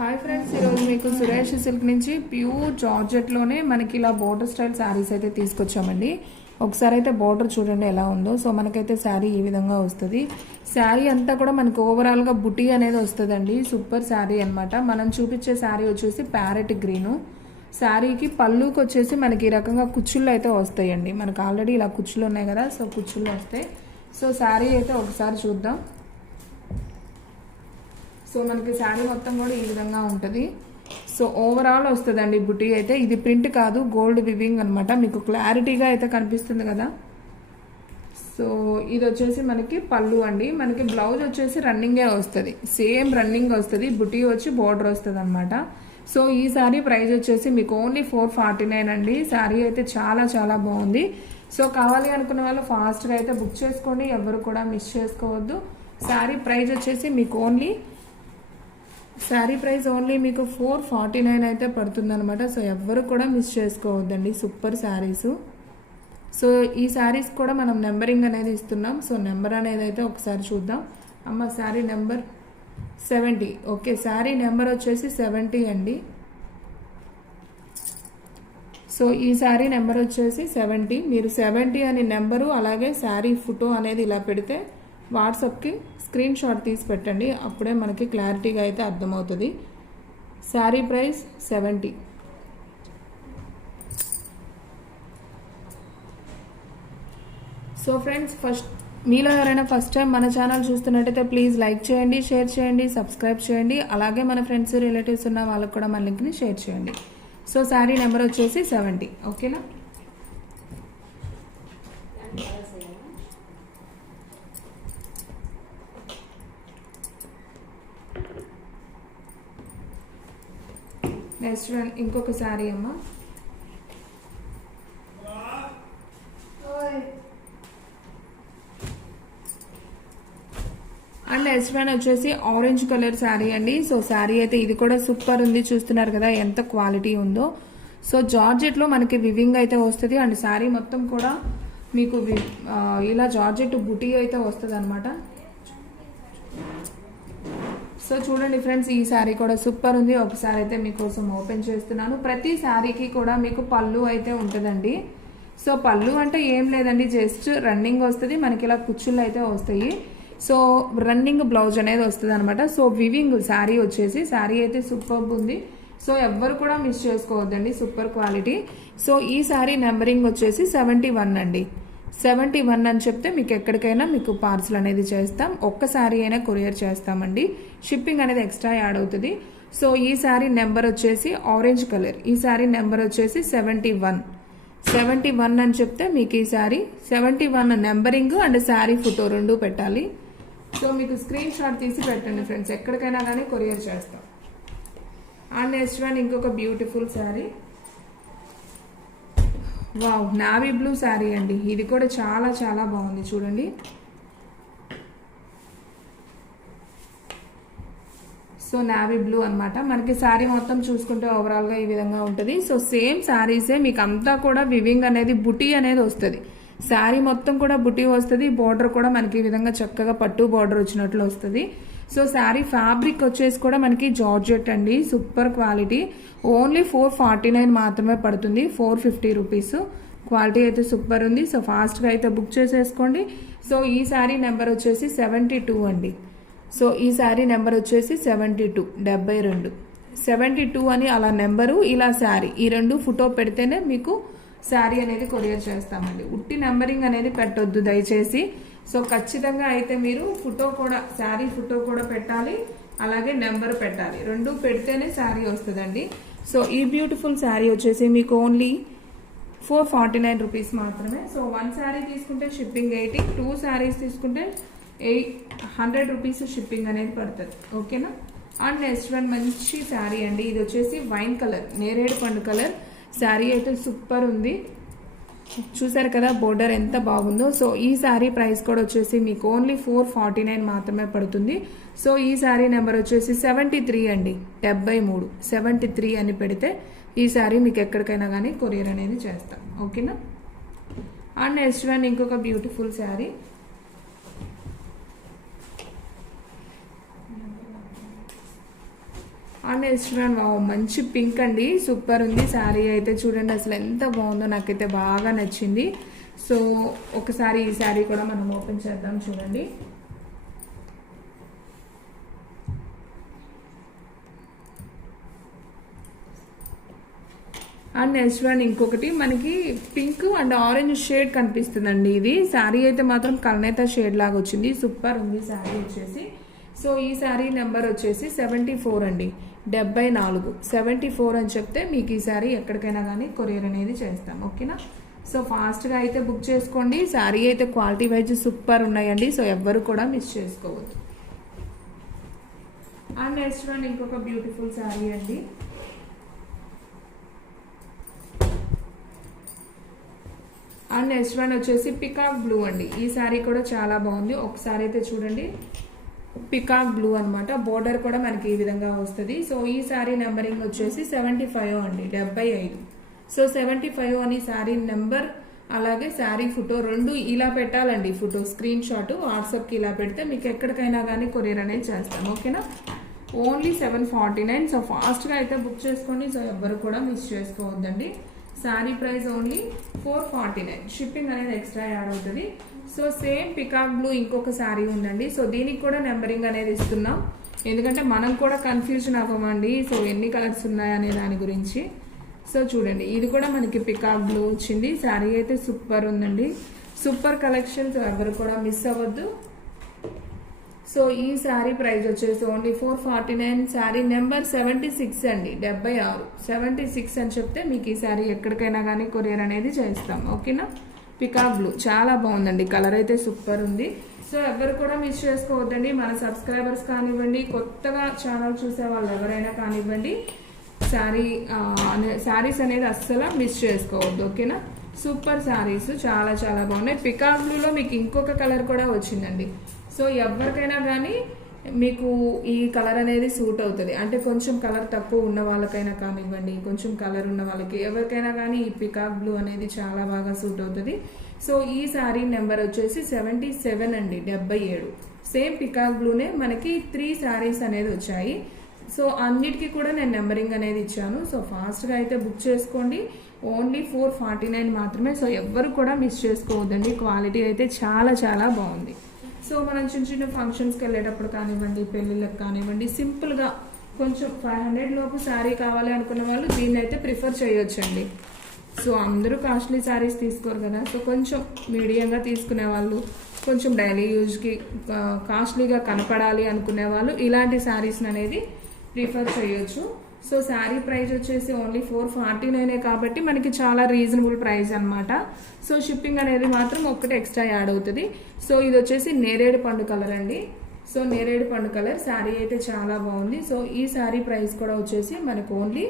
Hi friends, ఈరోజు మీకు Suresh silk నుంచి ప్యూర్ జార్జెట్లోనే మనకి ఇలా బోర్డర్ స్టైల్ శారీస్ అయితే తీసుకొచ్చామండి. ఒకసారి అయితే బోర్డర్ చూడండి ఎలా ఉందో. సో మనకైతే శారీ ఈ విధంగా వస్తుంది. శారీ అంతా కూడా మనకు ఓవరాల్గా బుటీ అనేది వస్తుందండి. సూపర్ శారీ అనమాట. మనం చూపించే శారీ వచ్చేసి ప్యారెట్ గ్రీను. శారీకి పళ్ళుకి వచ్చేసి మనకి ఈ రకంగా కుచ్చుళ్ళు అయితే వస్తాయండి. మనకు ఆల్రెడీ ఇలా కుచ్చులు ఉన్నాయి కదా, సో కుచ్చుళ్ళు వస్తాయి. సో శారీ అయితే ఒకసారి చూద్దాం. సో మనకి శారీ మొత్తం కూడా ఈ విధంగా ఉంటుంది. సో ఓవరాల్ వస్తుందండి బుటీ అయితే. ఇది ప్రింట్ కాదు, గోల్డ్ వివింగ్ అనమాట. మీకు క్లారిటీగా అయితే కనిపిస్తుంది కదా. సో ఇది వచ్చేసి మనకి పళ్ళు అండి. మనకి బ్లౌజ్ వచ్చేసి రన్నింగే వస్తుంది, సేమ్ రన్నింగ్ వస్తుంది. బుటీ వచ్చి బోర్డర్ వస్తుంది అనమాట. సో ఈ శారీ ప్రైస్ వచ్చేసి మీకు ఓన్లీ 449 అండి. శారీ అయితే చాలా చాలా బాగుంది. సో కావాలి అనుకున్న వాళ్ళు ఫాస్ట్గా అయితే బుక్ చేసుకోండి, ఎవరు కూడా మిస్ చేసుకోవద్దు. శారీ ప్రైస్ వచ్చేసి మీకు శారీ ప్రైస్ ఓన్లీ మీకు 449 అయితే పడుతుంది అనమాట. సో ఎవ్వరు కూడా మిస్ చేసుకోవద్దండి, సూపర్ శారీస్. సో ఈ శారీస్ కూడా మనం నెంబరింగ్ అనేది ఇస్తున్నాం. సో నెంబర్ అనేది అయితే ఒకసారి చూద్దాం. అమ్మ sari number 70. Okay, sari number వచ్చేసి 70 అండి. సో ఈ శారీ నెంబర్ వచ్చేసి 70. మీరు 70 అని నెంబరు అలాగే శారీ ఫోటో అనేది ఇలా పెడితే వాట్సాప్కి స్క్రీన్ షాట్ తీసి పెట్టండి, అప్పుడే మనకి క్లారిటీగా అయితే అర్థమవుతుంది. శారీ ప్రైస్ 70. సో ఫ్రెండ్స్, మీలో ఎవరైనా ఫస్ట్ టైం మన ఛానల్ చూస్తున్నట్టయితే ప్లీజ్ లైక్ చేయండి, షేర్ చేయండి, సబ్స్క్రైబ్ చేయండి. అలాగే మన ఫ్రెండ్స్ రిలేటివ్స్ ఉన్న వాళ్ళకు కూడా మన లింక్ని షేర్ చేయండి. సో శారీ నెంబర్ వచ్చేసి 70. ఓకేనా. నెక్స్ట్ ఇంకొక శారీ అమ్మ. అండ్ నెక్స్ట్ వన్ వచ్చేసి ఆరెంజ్ కలర్ శారీ అండి. సో శారీ అయితే ఇది కూడా సూపర్ ఉంది. చూస్తున్నారు కదా ఎంత క్వాలిటీ ఉందో. సో జార్జెట్లో మనకి వివింగ్ అయితే వస్తుంది. అండ్ శారీ మొత్తం కూడా మీకు ఇలా జార్జెట్ బుటీ అయితే వస్తుంది అనమాట. సో చూడండి ఫ్రెండ్స్, ఈ శారీ కూడా సూపర్ ఉంది. ఒకసారి అయితే మీకోసం ఓపెన్ చేస్తున్నాను. ప్రతి శారీకి కూడా మీకు పళ్ళు అయితే ఉంటుందండి. సో పళ్ళు అంటే ఏం లేదండి, జస్ట్ రన్నింగ్ వస్తుంది. మనకి ఇలా కుచ్చుళ్ళు అయితే వస్తాయి. సో రన్నింగ్ బ్లౌజ్ అనేది వస్తుంది అనమాట. సో వివింగ్ శారీ వచ్చేసి శారీ అయితే సూపర్ ఉంది. సో ఎవ్వరు కూడా మిస్ చేసుకోవద్దండి, సూపర్ క్వాలిటీ. సో ఈ శారీ నెంబరింగ్ వచ్చేసి 71 అండి. 71 అని చెప్తే మీకు ఎక్కడికైనా మీకు పార్సల్ అనేది చేస్తాం. ఒక్క శారీ అయినా కొరియర్ చేస్తామండి. షిప్పింగ్ అనేది ఎక్స్ట్రా యాడ్ అవుతుంది. సో ఈ శారీ నెంబర్ వచ్చేసి ఆరెంజ్ కలర్. ఈ శారీ నెంబర్ వచ్చేసి 71 అని చెప్తే మీకు ఈ sari 71 numbering and sari photo రెండు పెట్టాలి. సో మీకు స్క్రీన్ షాట్ తీసి పెట్టండి ఫ్రెండ్స్, ఎక్కడికైనా కానీ కొరియర్ చేస్తాం. అండ్ నెక్స్ట్ వన్ ఇంకొక beautiful sari. Wow, navy blue sari అండి. ఇది కూడా చాలా చాలా బాగుంది చూడండి. సో నావీ బ్లూ అనమాట. మనకి శారీ మొత్తం చూసుకుంటే ఓవరాల్గా ఈ విధంగా ఉంటుంది. సో సేమ్ శారీసే మీకు అంతా కూడా వివింగ్ అనేది బుటీ అనేది వస్తుంది. శారీ మొత్తం కూడా బుటీ వస్తుంది. బోర్డర్ కూడా మనకి ఈ విధంగా చక్కగా పట్టు బోర్డర్ వచ్చినట్లు వస్తుంది. సో శారీ ఫ్యాబ్రిక్ వచ్చేసి కూడా మనకి జార్జెట్ అండి, సూపర్ క్వాలిటీ. ఓన్లీ 449 మాత్రమే పడుతుంది, 450 రూపీస్. క్వాలిటీ అయితే సూపర్ ఉంది. సో ఫాస్ట్గా అయితే బుక్ చేసేసుకోండి. సో ఈ శారీ నెంబర్ వచ్చేసి 72 అండి. సో ఈ శారీ నెంబర్ వచ్చేసి 72 72 అని అలా నెంబరు, ఇలా శారీ, ఈ రెండు ఫోటో పెడితేనే మీకు శారీ అనేది కొరియర్ చేస్తామండి. ఉట్టి నెంబరింగ్ అనేది పెట్టొద్దు దయచేసి. సో ఖచ్చితంగా అయితే మీరు ఫోటో కూడా, శారీ ఫోటో కూడా పెట్టాలి, అలాగే నెంబర్ పెట్టాలి. రెండు పెడితేనే శారీ వస్తుందండి. సో ఈ బ్యూటిఫుల్ శారీ వచ్చేసి మీకు ఓన్లీ 449 రూపీస్ మాత్రమే. సో 1 శారీ తీసుకుంటే షిప్పింగ్ 80, 2 శారీస్ తీసుకుంటే 100 రూపీస్ షిప్పింగ్ అనేది పడుతుంది. ఓకేనా. అండ్ నెక్స్ట్ వన్ మంచి శారీ అండి. ఇది వచ్చేసి వైన్ కలర్, నేరేడు పండు కలర్ శారీ అయితే సూపర్ ఉంది. చూసారు కదా బోర్డర్ ఎంత బాగుందో. సో ఈ శారీ ప్రైస్ కూడా వచ్చేసి మీకు ఓన్లీ 449 మాత్రమే పడుతుంది. సో ఈ శారీ నెంబర్ వచ్చేసి 73 అండి, 73 అని పెడితే ఈ శారీ మీకు ఎక్కడికైనా కానీ కొరియర్ అనేది చేస్తాం. ఓకేనా. అండ్ నెక్స్ట్ వన్ ఇంకొక beautiful sari. And next one మంచి పింక్ అండి, సూపర్ ఉంది శారీ అయితే. చూడండి అసలు ఎంత బాగుందో, నాకైతే బాగా నచ్చింది. సో ఒకసారి ఈ శారీ కూడా మనం ఓపెన్ చేద్దాం. చూడండి అండ్ నెక్స్ట్ వన్ ఇంకొకటి మనకి పింక్ అండ్ ఆరెంజ్ షేడ్ కనిపిస్తుందండి. ఇది శారీ అయితే మాత్రం కల్నేత షేడ్ లాగా వచ్చింది, సూపర్ ఉంది శారీ వచ్చేసి. సో ఈ శారీ నెంబర్ వచ్చేసి 74 అండి, 74 74 అని చెప్తే మీకు ఈ శారీ ఎక్కడికైనా కానీ కొరియర్ అనేది చేస్తాం. ఓకేనా? సో ఫాస్ట్గా అయితే బుక్ చేసుకోండి. శారీ అయితే క్వాలిటీ వైజ్ సూపర్ ఉన్నాయండి, సో ఎవ్వరు కూడా మిస్ చేసుకోవద్దు. అండ్ నెక్స్ట్ వన్ ఇంకొక బ్యూటిఫుల్ శారీ అండి. అండ్ నెక్స్ట్ వన్ వచ్చేసి పికాక్ బ్లూ అండి. ఈ శారీ కూడా చాలా బాగుంది. ఒకసారి అయితే చూడండి, పికాక్ బ్లూ అనమాట. బోర్డర్ కూడా మనకి ఈ విధంగా వస్తుంది. సో ఈ శారీ నెంబరింగ్ వచ్చేసి 75 అండి, 75. సో 75 అని శారీ నెంబర్, అలాగే శారీ ఫోటో రెండు ఇలా పెట్టాలండి. ఫోటో స్క్రీన్ షాట్ వాట్సాప్కి ఇలా పెడితే మీకు ఎక్కడికైనా కానీ కొరియర్ అనేది చేస్తాం. ఓకేనా? ఓన్లీ 749. సో ఫాస్ట్గా అయితే బుక్ చేసుకోండి. సో ఎవ్వరు కూడా మిస్ చేసుకోవద్దండి. శారీ ప్రైస్ ఓన్లీ 449, షిప్పింగ్ అనేది ఎక్స్ట్రా యాడ్ అవుతుంది. సో సేమ్ పికాక్ బ్లూ ఇంకొక శారీ ఉందండి. సో దీనికి కూడా నెంబరింగ్ అనేది ఇస్తున్నాం, ఎందుకంటే మనం కూడా కన్ఫ్యూజన్ అవ్వమండి. సో ఎన్ని కలర్స్ ఉన్నాయనే దాని గురించి. సో చూడండి, ఇది కూడా మనకి పికాక్ బ్లూ వచ్చింది. శారీ అయితే సూపర్ ఉందండి, సూపర్ కలెక్షన్స్, ఎవరు కూడా మిస్ అవ్వద్దు. సో ఈ శారీ ప్రైస్ వచ్చేసి ఓన్లీ 449. శారీ నెంబర్ 76 అండి, 76 76 అని చెప్తే మీకు ఈ శారీ ఎక్కడికైనా కానీ కొరియర్ అనేది చేస్తాం. ఓకేనా? పికాక్ బ్లూ చాలా బాగుందండి, కలర్ అయితే సూపర్ ఉంది. సో ఎవరు కూడా మిస్ చేసుకోవద్దండి. మన సబ్స్క్రైబర్స్ కానివ్వండి, కొత్తగా ఛానల్ చూసే వాళ్ళు ఎవరైనా కానివ్వండి, శారీస్ అనేది అస్సలు మిస్ చేసుకోవద్దు. ఓకేనా? సూపర్ శారీస్ చాలా చాలా బాగున్నాయి. పికాక్ బ్లూలో మీకు ఇంకొక కలర్ కూడా వచ్చిందండి. సో ఎవరికైనా కానీ మీకు ఈ కలర్ అనేది సూట్ అవుతుంది. అంటే కొంచెం కలర్ తక్కువ ఉన్న వాళ్ళకైనా కానివ్వండి, కొంచెం కలర్ ఉన్న వాళ్ళకి ఎవరికైనా కానీ ఈ పికాక్ బ్లూ అనేది చాలా బాగా సూట్ అవుతుంది. సో ఈ శారీ నెంబర్ వచ్చేసి 77 అండి, 77. సేమ్ పికాక్ బ్లూనే మనకి 3 శారీస్ అనేది వచ్చాయి. సో అన్నిటికీ కూడా నేను నెంబరింగ్ అనేది ఇచ్చాను. సో ఫాస్ట్గా అయితే బుక్ చేసుకోండి. ఓన్లీ 449 మాత్రమే. సో ఎవ్వరు కూడా మిస్ చేసుకోవద్దండి, క్వాలిటీ అయితే చాలా చాలా బాగుంది. సో మనం చిన్న చిన్న ఫంక్షన్స్కి వెళ్ళేటప్పుడు కానివ్వండి, పెళ్ళిళ్ళకి కానివ్వండి, సింపుల్గా కొంచెం 500 లోపు శారీ కావాలి అనుకున్న వాళ్ళు దీన్ని అయితే ప్రిఫర్ చేయొచ్చండి. సో అందరూ కాస్ట్లీ శారీస్ తీసుకోరు కదా. సో కొంచెం మీడియంగా తీసుకునే వాళ్ళు, కొంచెం డైలీ యూజ్కి కాస్ట్లీగా కనపడాలి అనుకునే వాళ్ళు ఇలాంటి శారీస్ అనేది ప్రిఫర్ చేయొచ్చు. సో శారీ ప్రైస్ వచ్చేసి ఓన్లీ 449 కాబట్టి మనకి చాలా రీజనబుల్ ప్రైస్ అనమాట. సో షిప్పింగ్ అనేది మాత్రం ఒక్కటి ఎక్స్ట్రా యాడ్ అవుతుంది. సో ఇది వచ్చేసి నేరేడు పండు కలర్ అండి. సో నేరేడు పండు కలర్ శారీ అయితే చాలా బాగుంది. సో ఈ శారీ ప్రైస్ కూడా వచ్చేసి మనకు ఓన్లీ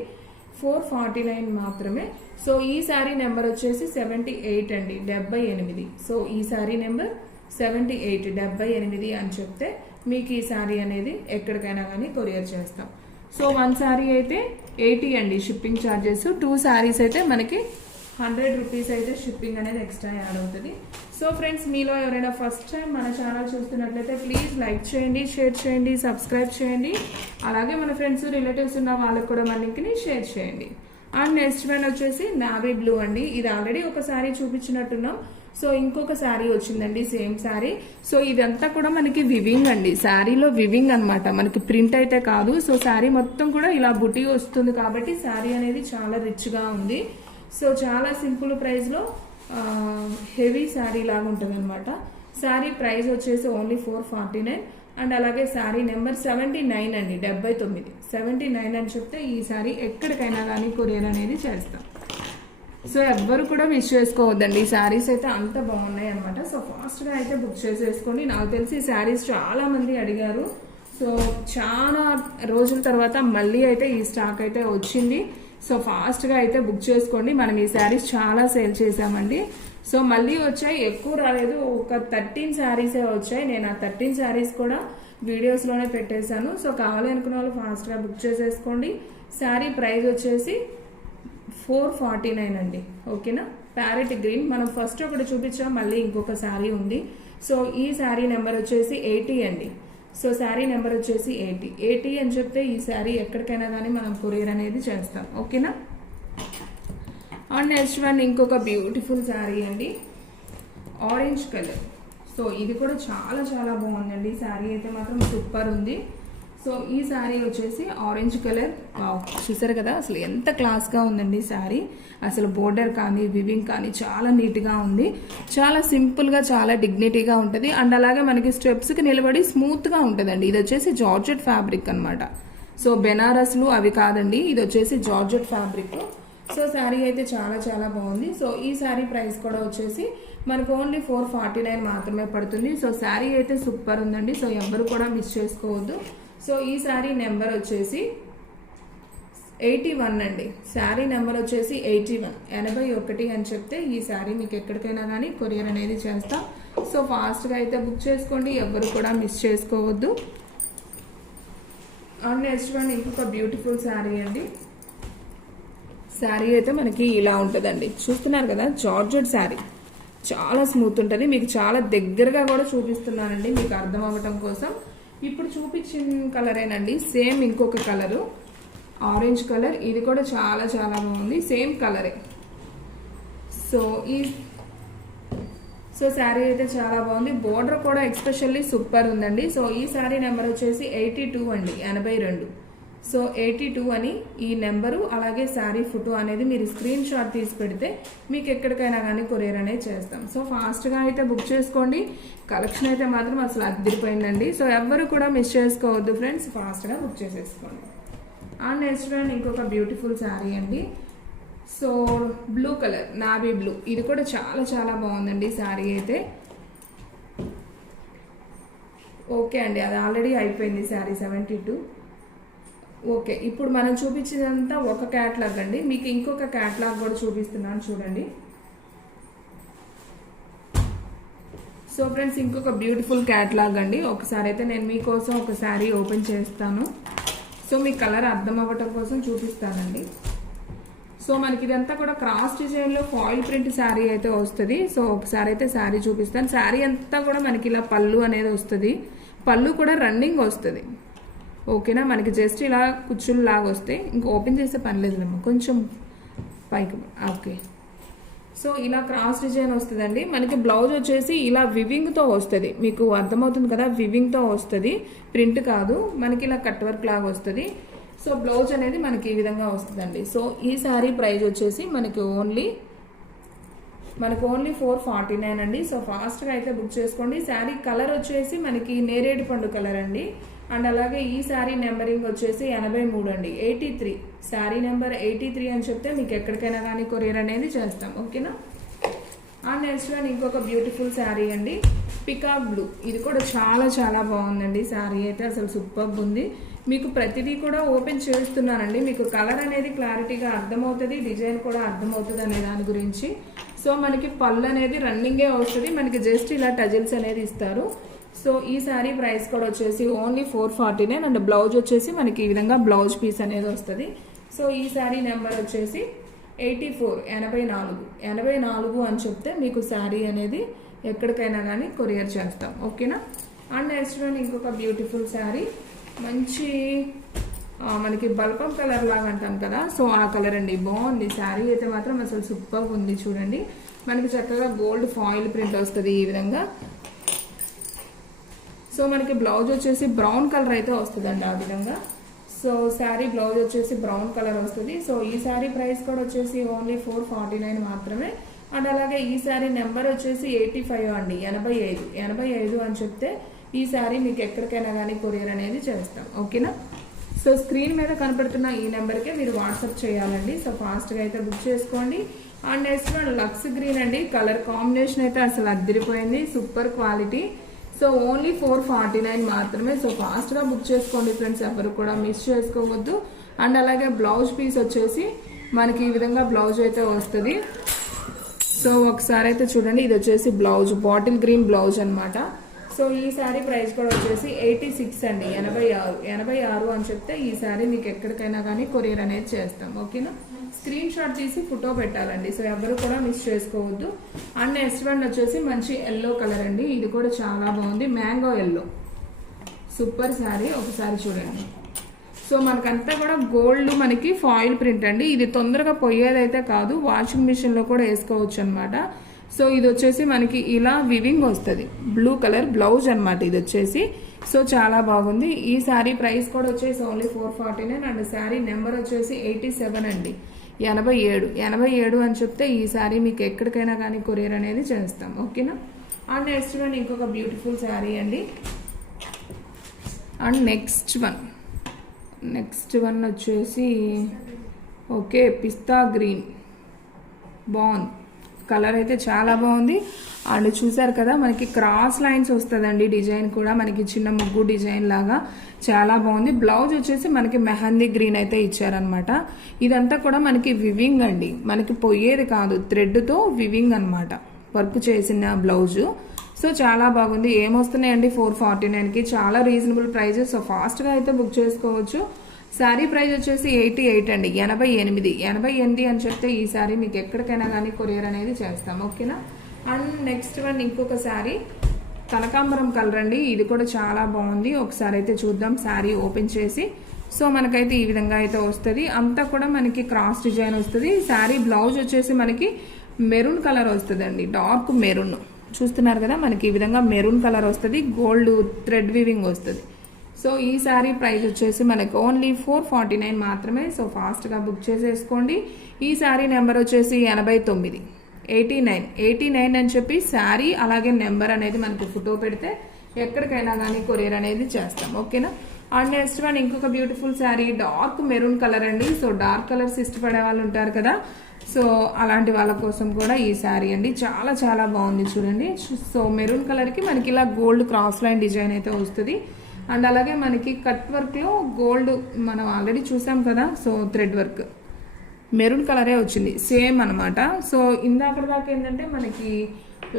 449 మాత్రమే. సో ఈ శారీ నెంబర్ వచ్చేసి 78 అండి, 78. సో ఈ శారీ నెంబర్ 78, 78 అని చెప్తే మీకు ఈ శారీ అనేది ఎక్కడికైనా కానీ కొరియర్ చేస్తాం. సో 1 శారీ అయితే 80 అండి షిప్పింగ్ ఛార్జెస్. 2 శారీస్ అయితే మనకి 100 రూపీస్ అయితే షిప్పింగ్ అనేది ఎక్స్ట్రా యాడ్ అవుతుంది. సో ఫ్రెండ్స్, మీలో ఎవరైనా ఫస్ట్ టైం మన ఛానల్ చూస్తున్నట్లయితే ప్లీజ్ లైక్ చేయండి, షేర్ చేయండి, సబ్స్క్రైబ్ చేయండి. అలాగే మన ఫ్రెండ్స్ రిలేటివ్స్ ఉన్న వాళ్ళకి కూడా మన లింక్ని షేర్ చేయండి. అండ్ నెక్స్ట్ వన్ వచ్చేసి నావీ బ్లూ అండి. ఇది ఆల్రెడీ ఒక శారీ చూపించినట్టున్నాం. సో ఇంకొక శారీ వచ్చిందండి, సేమ్ శారీ. సో ఇదంతా కూడా మనకి వివింగ్ అండి, శారీలో వివింగ్ అనమాట, మనకి ప్రింట్ అయితే కాదు. సో శారీ మొత్తం కూడా ఇలా బుటీ వస్తుంది కాబట్టి శారీ అనేది చాలా రిచ్గా ఉంది. సో చాలా సింపుల్ ప్రైస్లో హెవీ శారీ లాగా ఉంటుంది అనమాట. శారీ ప్రైస్ వచ్చేసి ఓన్లీ 449. అండ్ అలాగే శారీ నెంబర్ 79 అండి, 79 79 అని చెప్తే ఈ శారీ ఎక్కడికైనా కానీ కొరియర్ అనేది చేస్తాం. సో ఎవ్వరు కూడా మిస్ చేసుకోవద్దండి, శారీస్ అయితే అంత బాగున్నాయి అనమాట. సో ఫాస్ట్గా అయితే బుక్ చేసేసుకోండి. నాకు తెలిసి శారీస్ చాలా మంది అడిగారు. సో చాలా రోజుల తర్వాత మళ్ళీ అయితే ఈ స్టాక్ అయితే వచ్చింది. సో ఫాస్ట్గా అయితే బుక్ చేసుకోండి. మనం ఈ శారీస్ చాలా సేల్ చేసామండి. సో మళ్ళీ వచ్చాయి, ఎక్కువ రాలేదు, ఒక 13 శారీసే వచ్చాయి. నేను ఆ 13 శారీస్ కూడా వీడియోస్లోనే పెట్టేశాను. సో కావాలి అనుకున్న వాళ్ళు ఫాస్ట్గా బుక్ చేసేసుకోండి. శారీ ప్రైస్ వచ్చేసి 449 అండి. ఓకేనా? ప్యారెట్ గ్రీన్ మనం ఫస్ట్ ఒకటి చూపించాం, మళ్ళీ ఇంకొక శారీ ఉంది. సో ఈ శారీ నెంబర్ వచ్చేసి 80 అండి. సో శారీ నెంబర్ వచ్చేసి 80 అని చెప్తే ఈ శారీ ఎక్కడికైనా కానీ మనం కొరియర్ అనేది చేస్తాం. ఓకేనా. అండ్ నెక్స్ట్ వన్ ఇంకొక బ్యూటిఫుల్ శారీ అండి, ఆరెంజ్ కలర్. సో ఇది కూడా చాలా చాలా బాగుందండి. శారీ అయితే మాత్రం సూపర్ ఉంది. సో ఈ శారీ వచ్చేసి ఆరెంజ్ కలర్. చూసారు కదా అసలు ఎంత క్లాస్గా ఉందండి శారీ. అసలు బోర్డర్ కానీ వివింగ్ కానీ చాలా నీట్గా ఉంది. చాలా సింపుల్గా చాలా డిగ్నిటీగా ఉంటుంది. అండ్ అలాగే మనకి స్టెప్స్కి నిలబడి స్మూత్గా ఉంటుందండి. ఇది వచ్చేసి జార్జెట్ ఫ్యాబ్రిక్ అనమాట. సో బెనారస్లు అవి కాదండి, ఇది వచ్చేసి జార్జెట్ ఫ్యాబ్రిక్. సో శారీ అయితే చాలా చాలా బాగుంది. సో ఈ శారీ ప్రైస్ కూడా వచ్చేసి మనకు ఓన్లీ 449 మాత్రమే పడుతుంది. సో శారీ అయితే సూపర్ ఉందండి. సో ఎవ్వరు కూడా మిస్ చేసుకోవద్దు. సో ఈ శారీ నెంబర్ వచ్చేసి 81 అండి. శారీ నెంబర్ వచ్చేసి 81 అని చెప్తే ఈ శారీ మీకు ఎక్కడికైనా కానీ కొరియర్ అనేది చేస్తాం. సో ఫాస్ట్గా అయితే బుక్ చేసుకోండి, ఎవ్వరు కూడా మిస్ చేసుకోవద్దు. అండ్ నెక్స్ట్ వన్ ఇంకొక బ్యూటిఫుల్ శారీ అండి. శారీ అయితే మనకి ఇలా ఉంటుందండి. చూస్తున్నారు కదా జార్జెట్ శారీ, చాలా స్మూత్ ఉంటుంది. మీకు చాలా దగ్గరగా కూడా చూపిస్తున్నానండి మీకు అర్థం అవ్వటం కోసం. ఇప్పుడు చూపించిన కలరేనండి, సేమ్ ఇంకొక కలరు ఆరెంజ్ కలర్. ఇది కూడా చాలా చాలా బాగుంది, సేమ్ కలరే. సో శారీ అయితే చాలా బాగుంది. బోర్డర్ కూడా ఎక్స్పెషల్లీ సూపర్ ఉందండి. సో ఈ శారీ నెంబర్ వచ్చేసి 82 అండి, 82. సో 82 అని ఈ నెంబరు, అలాగే శారీ ఫోటో అనేది మీరు స్క్రీన్ షాట్ తీసి పెడితే మీకు ఎక్కడికైనా కానీ కొరియర్ అనేది చేస్తాం. సో ఫాస్ట్గా అయితే బుక్ చేసుకోండి. కలెక్షన్ అయితే మాత్రం అసలు అదిరిపోయిందండి. సో ఎవ్వరు కూడా మిస్ చేసుకోవద్దు ఫ్రెండ్స్, ఫాస్ట్గా బుక్ చేసేసుకోండి. అండ్ నెక్స్ట్ వన్ ఇంకొక బ్యూటిఫుల్ శారీ అండి. So blue colour, navy blue. ఇది కూడా చాలా చాలా బాగుందండి శారీ అయితే. ఓకే అండి, అది ఆల్రెడీ అయిపోయింది శారీ 72. ఓకే, ఇప్పుడు మనం చూపించినంతా ఒక క్యాట్లాగ్ అండి. మీకు ఇంకొక క్యాట్లాగ్ కూడా చూపిస్తున్నాను చూడండి. సో ఫ్రెండ్స్ ఇంకొక బ్యూటిఫుల్ క్యాట్లాగ్ అండి. ఒకసారి అయితే నేను మీకోసం ఒక శారీ ఓపెన్ చేస్తాను. సో మీ కలర్ అర్థం అవ్వటం కోసం చూపిస్తానండి. సో మనకి ఇదంతా కూడా క్రాస్ డిజైన్లో ఫాయిల్ ప్రింట్ శారీ అయితే వస్తుంది. సో ఒకసారి అయితే శారీ చూపిస్తాను. శారీ అంతా కూడా మనకి ఇలా పళ్ళు అనేది వస్తుంది. పళ్ళు కూడా రన్నింగ్ వస్తుంది. ఓకేనా, మనకి జస్ట్ ఇలా కుచ్చులు లాగా వస్తాయి. ఇంకా ఓపెన్ చేసే పని లేదులేమ్మా, కొంచెం పైకి. ఓకే, సో ఇలా క్రాస్ డిజైన్ వస్తుందండి. మనకి బ్లౌజ్ వచ్చేసి ఇలా వివింగ్తో వస్తుంది. మీకు అర్థమవుతుంది కదా, వివింగ్తో వస్తుంది, ప్రింట్ కాదు. మనకి ఇలా కట్ వర్క్ లాగా వస్తుంది. సో బ్లౌజ్ అనేది మనకి ఈ విధంగా వస్తుందండి. సో ఈ శారీ ప్రైస్ వచ్చేసి మనకి ఓన్లీ 449 అండి. సో ఫాస్ట్గా అయితే బుక్ చేసుకోండి. శారీ కలర్ వచ్చేసి మనకి నేరేడు పండు కలర్ అండి. అండ్ అలాగే ఈ శారీ నెంబరింగ్ వచ్చేసి 83 అండి, 83. శారీ నెంబర్ 83 అని చెప్తే మీకు ఎక్కడికైనా కానీ కొరియర్ అనేది చేస్తాం. ఓకేనా. అండ్ నెక్స్ట్ వన్ ఇంకొక బ్యూటిఫుల్ శారీ అండి, పికాక్ బ్లూ. ఇది కూడా చాలా చాలా బాగుందండి. శారీ అయితే అసలు సూపర్ ఉంది. మీకు ప్రతిదీ కూడా ఓపెన్ చేస్తున్నానండి. మీకు కలర్ అనేది క్లారిటీగా అర్థమవుతుంది, డిజైన్ కూడా అర్థమవుతుంది అనే దాని గురించి. సో మనకి పళ్ళు అనేది రన్నింగే వస్తుంది. మనకి జస్ట్ ఇలా టజిల్స్ అనేది ఇస్తారు. సో ఈ శారీ ప్రైస్ కూడా వచ్చేసి ఓన్లీ 449. అండ్ బ్లౌజ్ వచ్చేసి మనకి ఈ విధంగా బ్లౌజ్ పీస్ అనేది వస్తుంది. సో ఈ శారీ నెంబర్ వచ్చేసి 84, 84 అని చెప్తే మీకు శారీ అనేది ఎక్కడికైనా కానీ కొరియర్ చేస్తాం. ఓకేనా. అండ్ నెక్స్ట్ వన్ ఇంకొక బ్యూటిఫుల్ శారీ, మంచి మనకి బల్పం కలర్ లాగా అంటాం కదా, సో ఆ కలర్ అండి. బాగుంది శారీ అయితే మాత్రం అసలు సూపర్ ఉంది. చూడండి మనకి చక్కగా గోల్డ్ ఫాయిల్ ప్రింట్ వస్తుంది ఈ విధంగా. సో మనకి బ్లౌజ్ వచ్చేసి బ్రౌన్ కలర్ అయితే వస్తుందండి ఆ విధంగా. సో శారీ బ్లౌజ్ వచ్చేసి బ్రౌన్ కలర్ వస్తుంది. సో ఈ శారీ ప్రైస్ కూడా వచ్చేసి ఓన్లీ 449 మాత్రమే. అండ్ అలాగే ఈ శారీ నెంబర్ వచ్చేసి 85 అండి, 85 అని చెప్తే ఈ శారీ మీకు ఎక్కడికైనా కానీ కొరియర్ అనేది చేస్తాం. ఓకేనా. సో స్క్రీన్ మీద కనపడుతున్న ఈ నెంబర్కే మీరు వాట్సాప్ చేయాలండి. సో ఫాస్ట్గా అయితే బుక్ చేసుకోండి. And next one looks green అండి. కలర్ కాంబినేషన్ అయితే అసలు అదిరిపోయింది, సూపర్ క్వాలిటీ. సో ఓన్లీ 449 మాత్రమే. సో ఫాస్ట్గా బుక్ చేసుకోండి ఫ్రెండ్స్, ఎవరు కూడా మిస్ చేసుకోవద్దు. అండ్ అలాగే బ్లౌజ్ పీస్ వచ్చేసి మనకి ఈ విధంగా బ్లౌజ్ అయితే వస్తుంది. సో ఒకసారి అయితే చూడండి, ఇది వచ్చేసి బ్లౌజ్ బాటిల్ గ్రీన్ బ్లౌజ్ అనమాట. సో ఈ శారీ ప్రైస్ కూడా వచ్చేసి 86 అండి, 86 అని చెప్తే ఈ శారీ మీకు ఎక్కడికైనా కానీ కొరియర్ అనేది చేస్తాం. ఓకేనా. స్క్రీన్ షాట్ తీసి ఫోటో పెట్టాలండి. సో ఎవరు కూడా మిస్ చేసుకోవద్దు. అండ్ నెక్స్ట్ వన్ వచ్చేసి మంచి ఎల్లో కలర్ అండి. ఇది కూడా చాలా బాగుంది, మ్యాంగో ఎల్లో. సూపర్ శారీ, ఒకసారి చూడండి. సో మనకంతా కూడా గోల్డ్ మనకి ఫాయిల్ ప్రింట్ అండి. ఇది తొందరగా పోయేదైతే కాదు, వాషింగ్ మిషన్ లో కూడా వేసుకోవచ్చు అనమాట. సో ఇది వచ్చేసి మనకి ఇలా వివింగ్ వస్తుంది, బ్లూ కలర్ బ్లౌజ్ అనమాట ఇది వచ్చేసి. సో చాలా బాగుంది. ఈ శారీ ప్రైస్ కూడా వచ్చేసి ఓన్లీ 449 అండ్ శారీ నెంబర్ వచ్చేసి 87 అండి, 87 అని చెప్తే ఈ శారీ మీకు ఎక్కడికైనా కానీ కొరియర్ అనేది చేస్తాం, ఓకేనా. అండ్ నెక్స్ట్ వన్ ఇంకొక బ్యూటిఫుల్ శారీ అండి. అండ్ నెక్స్ట్ వన్ వచ్చేసి ఓకే పిస్తా గ్రీన్, బాగుంది కలర్ అయితే చాలా బాగుంది. అండ్ చూసారు కదా మనకి క్రాస్ లైన్స్ వస్తుందండి, డిజైన్ కూడా మనకి చిన్న ముగ్గు డిజైన్ లాగా చాలా బాగుంది. బ్లౌజ్ వచ్చేసి మనకి మెహందీ గ్రీన్ అయితే ఇచ్చారనమాట. ఇదంతా కూడా మనకి వివింగ్ అండి, మనకి పోయేది కాదు, థ్రెడ్తో వివింగ్ అనమాట, వర్క్ చేసిన బ్లౌజు. సో చాలా బాగుంది. ఏమొస్తున్నాయండి 449కి, చాలా రీజనబుల్ ప్రైజెస్. సో ఫాస్ట్గా అయితే బుక్ చేసుకోవచ్చు. శారీ ప్రైస్ వచ్చేసి 88 అండి, 88 అని చెప్తే ఈ శారీ మీకు ఎక్కడికైనా కానీ కొరియర్ అనేది చేస్తాం, ఓకేనా. అండ్ నెక్స్ట్ వన్ ఇంకొక శారీ కనకాంబరం కలర్ అండి. ఇది కూడా చాలా బాగుంది. ఒకసారి అయితే చూద్దాం శారీ ఓపెన్ చేసి. సో మనకైతే ఈ విధంగా అయితే వస్తుంది. అంతా కూడా మనకి క్రాస్ డిజైన్ వస్తుంది. శారీ బ్లౌజ్ వచ్చేసి మనకి మెరూన్ కలర్ వస్తుంది అండి, డార్క్ మెరూన్ చూస్తున్నారు కదా, మనకి ఈ విధంగా మెరూన్ కలర్ వస్తుంది, గోల్డ్ థ్రెడ్ వీవింగ్ వస్తుంది. సో ఈ శారీ ప్రైస్ వచ్చేసి మనకి ఓన్లీ 449 మాత్రమే. సో ఫాస్ట్గా బుక్ చేసేసుకోండి. ఈ శారీ నెంబర్ వచ్చేసి 89 అని చెప్పి శారీ అలాగే నెంబర్ అనేది మనకు ఫోటో పెడితే ఎక్కడికైనా కానీ కొరియర్ అనేది చేస్తాం, ఓకేనా. అండ్ నెక్స్ట్ వన్ ఇంకొక beautiful sari, dark maroon colour అండి. సో డార్క్ కలర్స్ ఇష్టపడే వాళ్ళు ఉంటారు కదా, సో అలాంటి వాళ్ళ కోసం కూడా ఈ శారీ అండి, చాలా చాలా బాగుంది చూడండి. సో మెరూన్ కలర్కి మనకి ఇలా గోల్డ్ క్రాస్ లైన్ డిజైన్ అయితే వస్తుంది. అండ్ అలాగే మనకి కట్ వర్క్లో గోల్డ్ మనం ఆల్రెడీ చూసాం కదా, సో థ్రెడ్ వర్క్ మెరూన్ కలరే వచ్చింది సేమ్ అనమాట. సో ఇందాక దాకా ఏంటంటే మనకి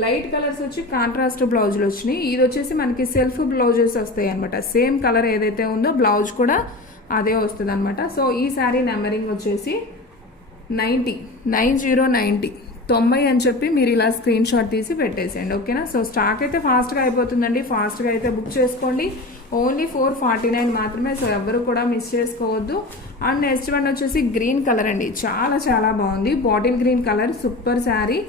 లైట్ కలర్స్ వచ్చి కాంట్రాస్ట్ బ్లౌజులు వచ్చినాయి. ఇది వచ్చేసి మనకి సెల్ఫ్ బ్లౌజెస్ వస్తాయి అనమాట. సేమ్ కలర్ ఏదైతే ఉందో బ్లౌజ్ కూడా అదే వస్తుంది అనమాట. సో ఈ శారీ నెంబరింగ్ వచ్చేసి 90 అని చెప్పి మీరు ఇలా స్క్రీన్ షాట్ తీసి పెట్టేసేయండి, ఓకేనా. సో స్టాక్ అయితే ఫాస్ట్గా అయిపోతుందండి, ఫాస్ట్గా అయితే బుక్ చేసుకోండి. ఓన్లీ 449 మాత్రమే. సో ఎవరు కూడా మిస్ చేసుకోవద్దు. అండ్ నెక్స్ట్ వన్ వచ్చేసి గ్రీన్ కలర్ అండి, చాలా చాలా బాగుంది, bottle green colour, super sari.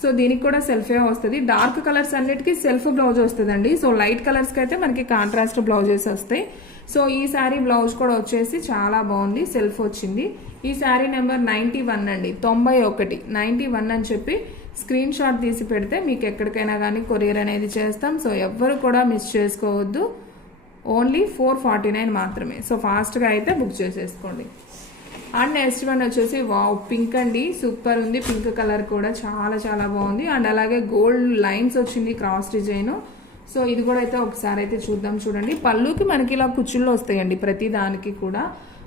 So దీనికి కూడా సెల్ఫే వస్తుంది. డార్క్ కలర్స్ అన్నిటికీ సెల్ఫ్ బ్లౌజ్ వస్తుందండి. సో లైట్ కలర్స్కి అయితే మనకి కాంట్రాస్ట్ బ్లౌజెస్ వస్తాయి. సో ఈ శారీ బ్లౌజ్ కూడా వచ్చేసి చాలా బాగుంది, సెల్ఫ్ వచ్చింది. ఈ శారీ నెంబర్ 91 అండి, 91 అని చెప్పి స్క్రీన్ షాట్ తీసి పెడితే మీకు ఎక్కడికైనా కానీ కొరియర్ అనేది చేస్తాం. సో ఎవ్వరు కూడా మిస్ చేసుకోవద్దు. ఓన్లీ 449 మాత్రమే. సో ఫాస్ట్గా అయితే బుక్ చేసేసుకోండి. అండ్ నెక్స్ట్ వన్ వచ్చేసి వావ్ పింక్ అండి, సూపర్ ఉంది. పింక్ కలర్ కూడా చాలా చాలా బాగుంది. అండ్ అలాగే గోల్డ్ లైన్స్ వచ్చింది క్రాస్ డిజైన్. సో ఇది కూడా అయితే ఒకసారి అయితే చూద్దాం. చూడండి పళ్ళుకి మనకి ఇలా కుచ్చుళ్ళు వస్తాయండి ప్రతి దానికి కూడా.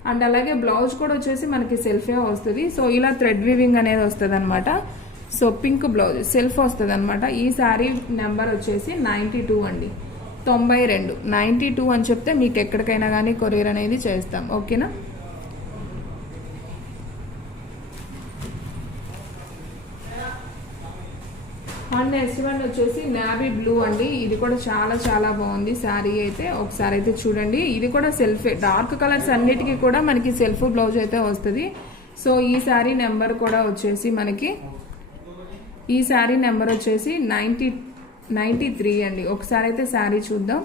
అండ్ అలాగే బ్లౌజ్ కూడా వచ్చేసి మనకి సెల్ఫే వస్తుంది. సో ఇలా థ్రెడ్ వీవింగ్ అనేది వస్తుంది అనమాట. సో పింక్ బ్లౌజ్ సెల్ఫ్ వస్తుంది అనమాట. ఈ శారీ నెంబర్ వచ్చేసి 92 అండి, 92 అని చెప్తే మీకు ఎక్కడికైనా కానీ కొరియర్ అనేది చేస్తాం, ఓకేనా. అండ్ నెక్స్ట్ వన్ వచ్చేసి నావీ బ్లూ అండి. ఇది కూడా చాలా చాలా బాగుంది శారీ అయితే. ఒకసారి అయితే చూడండి. ఇది కూడా సెల్ఫే, డార్క్ కలర్స్ అన్నిటికీ కూడా మనకి సెల్ఫ్ బ్లౌజ్ అయితే వస్తుంది. సో ఈ శారీ నెంబర్ కూడా వచ్చేసి మనకి 93 అండి. ఒకసారి అయితే శారీ చూద్దాం.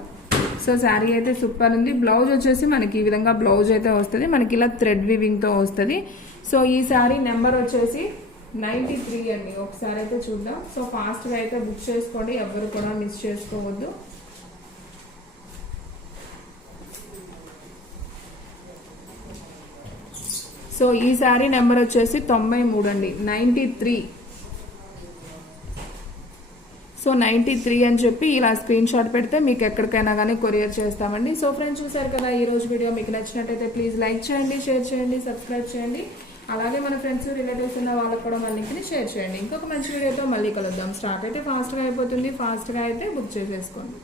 సో శారీ అయితే సూపర్ ఉంది. బ్లౌజ్ వచ్చేసి మనకి ఈ విధంగా బ్లౌజ్ అయితే వస్తుంది, మనకి ఇలా థ్రెడ్ వీవింగ్తో వస్తుంది. సో ఈ శారీ నెంబర్ వచ్చేసి 93 అండి. ఒకసారి అయితే చూద్దాం. సో ఫాస్ట్గా అయితే బుక్ చేసుకోండి, ఎవరు కూడా మిస్ చేసుకోవద్దు. సో ఈ శారీ నెంబర్ వచ్చేసి 93 అండి, 93. సో 93 అని చెప్పి ఇలా స్క్రీన్ షాట్ పెడితే మీకు ఎక్కడికైనా కానీ కొరియర్ చేస్తామండి. సో ఫ్రెండ్స్ చూసారు కదా ఈ రోజు వీడియో. మీకు నచ్చినట్టయితే ప్లీజ్ లైక్ చేయండి, షేర్ చేయండి, సబ్స్క్రైబ్ చేయండి. అలాగే మన ఫ్రెండ్స్ రిలేటివ్స్ ఉన్న వాళ్ళకి కూడా మన లింక్ని షేర్ చేయండి. ఇంకొక మంచి వీడియోతో మళ్ళీ కలుద్దాం. స్టార్ట్ అయితే ఫాస్ట్గా అయిపోతుంది, ఫాస్ట్గా అయితే బుక్ చేసేసుకోండి.